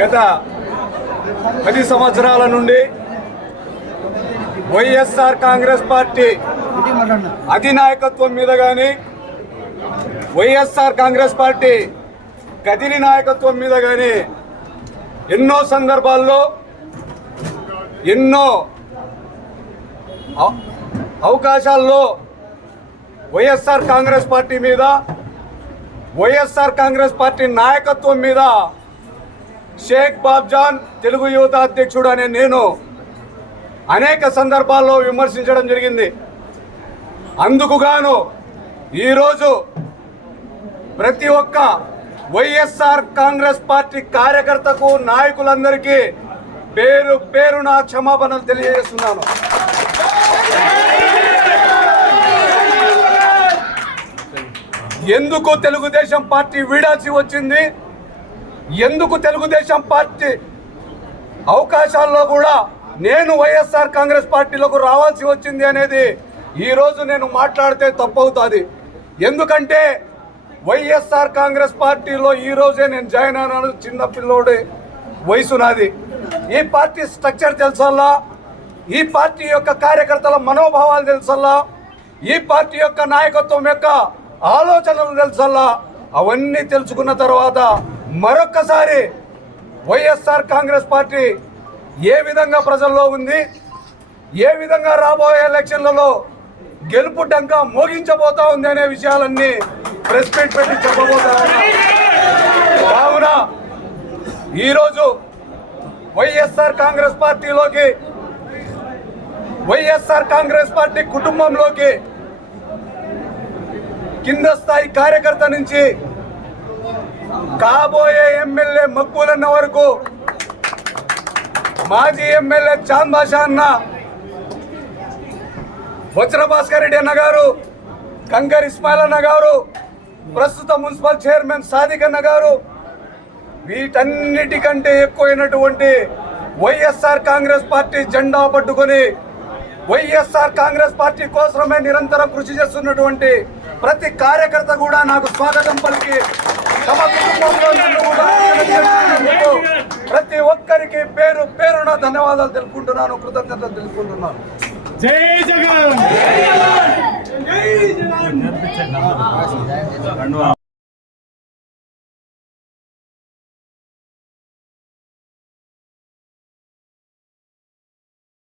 గత పది సంవత్సరాల నుండి వైఎస్ఆర్ కాంగ్రెస్ పార్టీ అధినాయకత్వం మీద కానీ వైఎస్ఆర్ కాంగ్రెస్ పార్టీ కదిరి నాయకత్వం మీద కానీ ఎన్నో సందర్భాల్లో ఎన్నో అవకాశాల్లో వైఎస్ఆర్ కాంగ్రెస్ పార్టీ మీద వైఎస్ఆర్ కాంగ్రెస్ పార్టీ నాయకత్వం మీద షేక్ బాబ్జాన్ తెలుగు యువత అధ్యక్షుడు అనే నేను అనేక సందర్భాల్లో విమర్శించడం జరిగింది అందుకుగాను ఈరోజు ప్రతి ఒక్క వైఎస్ఆర్ కాంగ్రెస్ పార్టీ కార్యకర్తకు నాయకులందరికీ పేరు పేరు నా క్షమాపణలు తెలియజేస్తున్నాను ఎందుకు తెలుగుదేశం పార్టీ వీడాల్సి వచ్చింది ఎందుకు తెలుగుదేశం పార్టీ అవకాశాల్లో కూడా నేను వైఎస్ఆర్ కాంగ్రెస్ పార్టీలోకి రావాల్సి వచ్చింది అనేది ఈరోజు నేను మాట్లాడితే తప్పవుతుంది ఎందుకంటే వైఎస్ఆర్ కాంగ్రెస్ పార్టీలో ఈరోజే నేను జాయిన్ అయినాను చిన్నపిల్లోడి వయసు నాది ఈ పార్టీ స్ట్రక్చర్ తెలుసల్లా ఈ పార్టీ యొక్క కార్యకర్తల మనోభావాలు తెలుసల్లా ఈ పార్టీ యొక్క నాయకత్వం యొక్క ఆలోచనలు తెలుసల్లా అవన్నీ తెలుసుకున్న తర్వాత మరొక్కసారి వైఎస్ఆర్ కాంగ్రెస్ పార్టీ ఏ విధంగా ప్రజల్లో ఉంది ఏ విధంగా రాబోయే ఎలక్షన్లలో గెలుపు డంక మోగించబోతా ఉంది అనే విషయాలన్నీ ప్రెస్ మీట్ పెట్టి చెప్పబోతా కావున ఈరోజు వైఎస్ఆర్ కాంగ్రెస్ పార్టీలోకి వైఎస్ఆర్ కాంగ్రెస్ పార్టీ కుటుంబంలోకి కింద స్థాయి కార్యకర్త నుంచి కాబోయే ఎమ్మెల్యే మక్కువలన్న వరకు మాజీ ఎమ్మెల్యే చాంద్ బాషా అన్న వజ్ర భాస్కర్ రెడ్డి అన్న గారు కంకర్ ఇస్మాయిల్ అన్న గారు ప్రస్తుత మున్సిపల్ చైర్మన్ సాదిక్ అన్న గారు వీటన్నిటికంటే ఎక్కువైనటువంటి వైఎస్ఆర్ కాంగ్రెస్ పార్టీ జెండా పట్టుకొని వైఎస్ఆర్ కాంగ్రెస్ పార్టీ కోసమే నిరంతరం కృషి చేస్తున్నటువంటి ప్రతి కార్యకర్త కూడా నాకు స్వాగతం పలికి తమ కుటుంబంలో ప్రతి ఒక్కరికి పేరు పేరున ధన్యవాదాలు తెలుపుకుంటున్నాను కృతజ్ఞతలు తెలుపుకుంటున్నాను జై